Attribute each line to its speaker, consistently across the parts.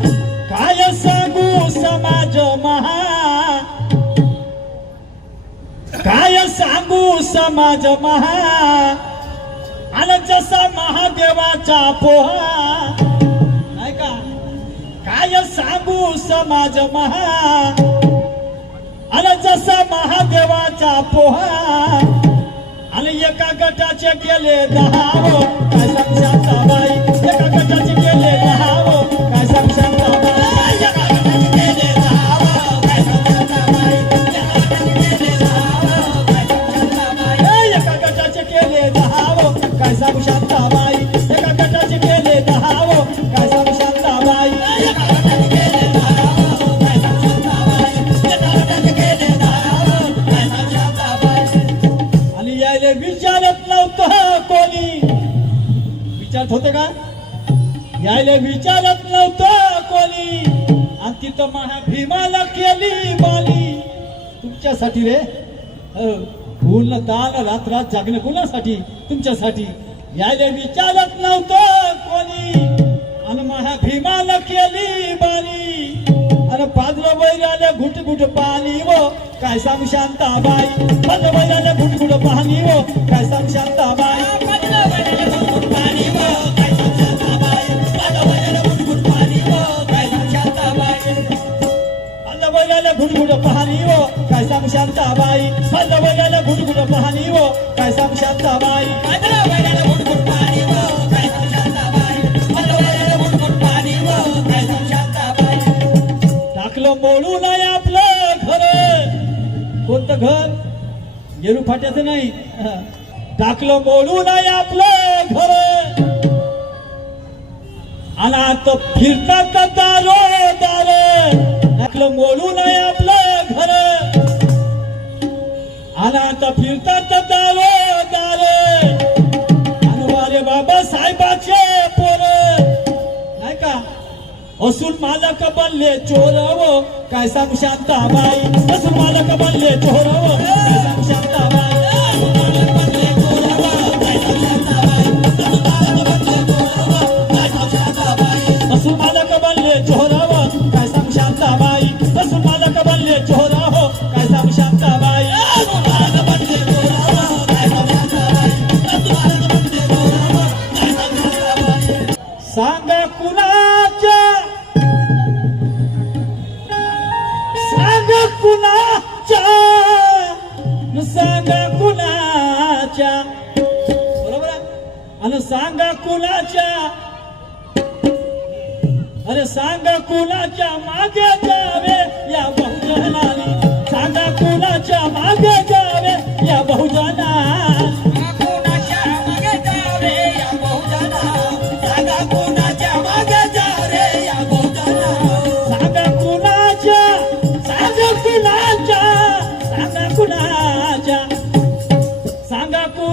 Speaker 1: काय सांगू समाज महा? काय सांगू समाज महा? आणि जसा महादेवाचा पोहा नाही का? काय सांगू समाज महा? आणि जसा महादेवाचा पोहा आणि एका गटाचे केले दहा विचारत होते का? यायला विचारत नव्हतं कोणी. आणि तिथं महाभीमाला केली बाली. तुमच्यासाठी रे पूर्ण ताल तान रात रात जागणं कोणासाठी? तुमच्यासाठी. यायला विचारत नव्हतं कोणी. आणि महाभीमाला केली बाली. अरे पादर बैराले घुट घुट पाणी व काय सांग शांताबाई? पादर बैराले घुट घुट पाणी व काय सांग शांताबाई? घुट पाणी वो काय सांग शांताबाई पादर बैराले घुट घुट पाणी वो काय सांग काय काय सांग शांताबाई टाकलं मोडून आहे आपलं घर. कोणतं घर? गेरू फाट्याचं नाही. हं. टाकलं मोडून आपलं घर. आणि आता फिरतात दारो दार? आपलं मोलू नाही आपलं घर. आला आता फिरतात दारो दार बाबा साहेबाचे पोर. नाही का? असून मालक बनले चोर काय काय शांता बाई असून मालक बनले चोर कुणाच्या सांग कुणाच्या बरोबर आहे? सांगा कुणाच्या अरे सांगा कुणाच्या मागे जावे या बहुजनाने सांगा कुणाच्या मागे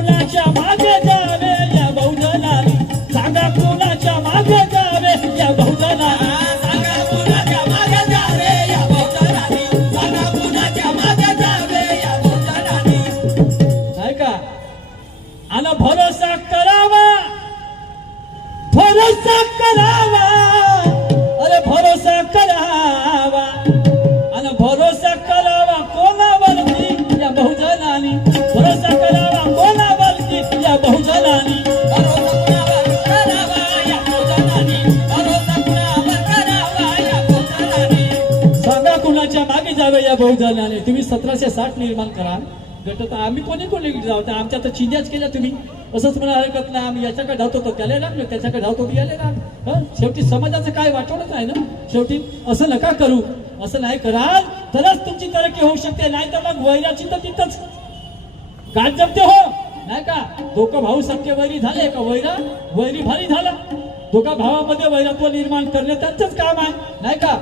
Speaker 2: कुणाच्या मागे जावे या
Speaker 1: बहुजनाने सांगा कुणाच्या मागे या बहुजनाने तुम्ही सतराशे साठ निर्माण करा गट तर आम्ही कोणी कोणी जाऊ? तर आमच्या तर चिंध्याच केल्या तुम्ही. असंच म्हणा हरकत नाही. आम्ही याच्याकडे धावतो तो त्याला लागलो त्याच्याकडे धावतो तो याला शेवटी समाजाचं काय वाटवलंच आहे ना? शेवटी असं नका करू. असं नाही कराल तरच तुमची तरक्की होऊ शकते. नाही तर मग वैराची तर तिथंच. गाठ जमते हो. नाही का? दोघं भाऊ सख्य वैरी झाले का? वैरा? वैरी भारी झाला. दोघा भावामध्ये वैरत्व निर्माण करणे त्यांचंच काम आहे. नाही का?